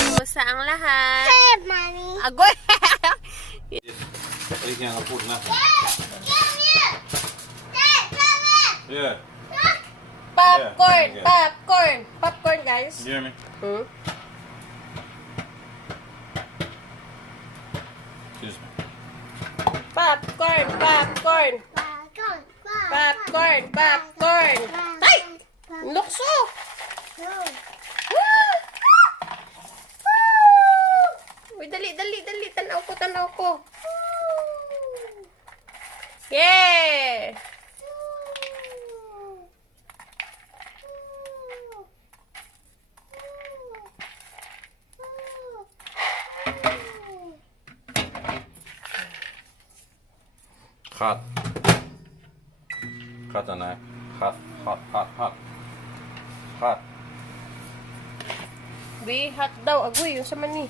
Kumusta ang lahat? Hey, Mommy. Agoy! You can't afford nothing. Come here. Dad, come here. Yeah. Popcorn! Yeah, Popcorn! Popcorn, guys. You hear me? Hmm? Excuse me. Popcorn! Popcorn! Popcorn. Popcorn! Popcorn! Ay! Lukso! Uy, dali, dali, dali. Tanaw ko, tanaw ko. Yeah! Hot. Hot na. Hot, hot, hot, hot. Hot. Be hot daw. Agoy, yung sa mani.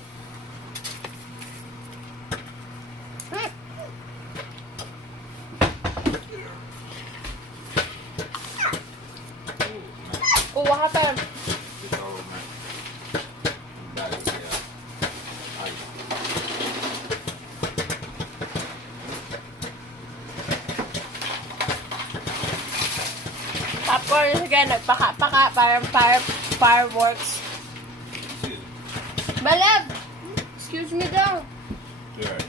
Oh, wahatan. It's all man. That is ice. Popcorn, sige, nagpaka-paka, parang fireworks. Excuse me. Balab! Excuse me daw. You're right.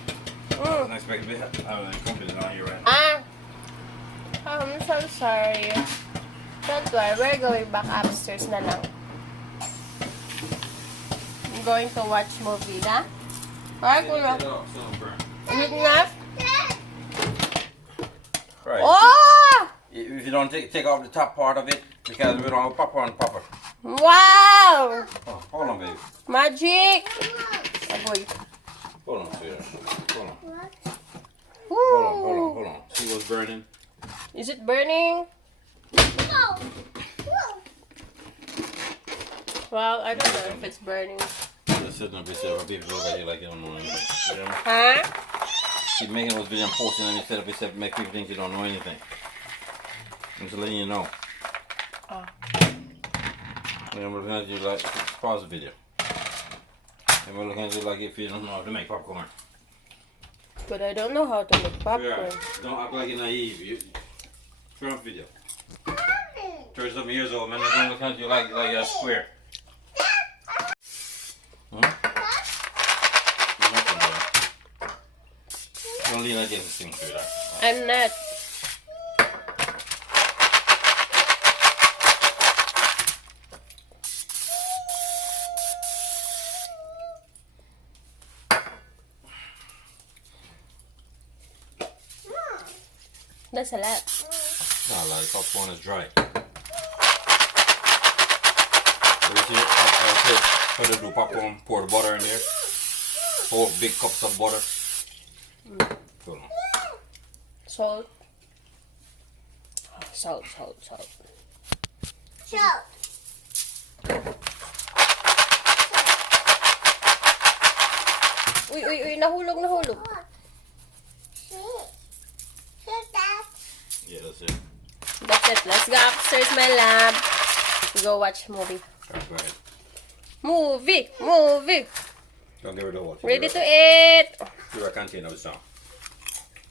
I wasn't expecting to be confident on you, right? I'm so sorry. Don't worry, we're going back upstairs na lang. I'm going to watch movie na. Alright, kuno. Eat na? Right. Oh! If you don't take off the top part of it, because we don't have popcorn popper. Wow! Oh, hold on, baby. Magic! Aboy. Hold on, sweetheart. Hold on. Woo! Hold on. See what's burning? Is it burning? Well, I don't know if it's burning. Just sitting up here, people look at you like you don't know anything. You know? Huh? Keep making those videos and posting and instead of make people think you don't know anything. I'm just letting you know. Oh. And we're looking at you like, pause the video. And we're looking at you like if you don't know how to make popcorn. But I don't know how to make popcorn. Don't act like you're naive. Turn off video. 30-something years old, man. They're looking at you like you're a square. Don't lean against the thing, sweetheart. I'm not. That's a lot. Nah, like popcorn is dry. How to do popcorn? Pour the butter in there. 4 big cups of butter. Hold on. Salt. Oh, salt, salt, salt. Salt. Uy, uy, uy, nahulog, nahulog. Yeah, that's it. That's it. Let's go upstairs, my lab. Go watch movie. Alright, go ahead. Movie, movie. Don't give her the watch. Ready to eat. Give her a container of the song.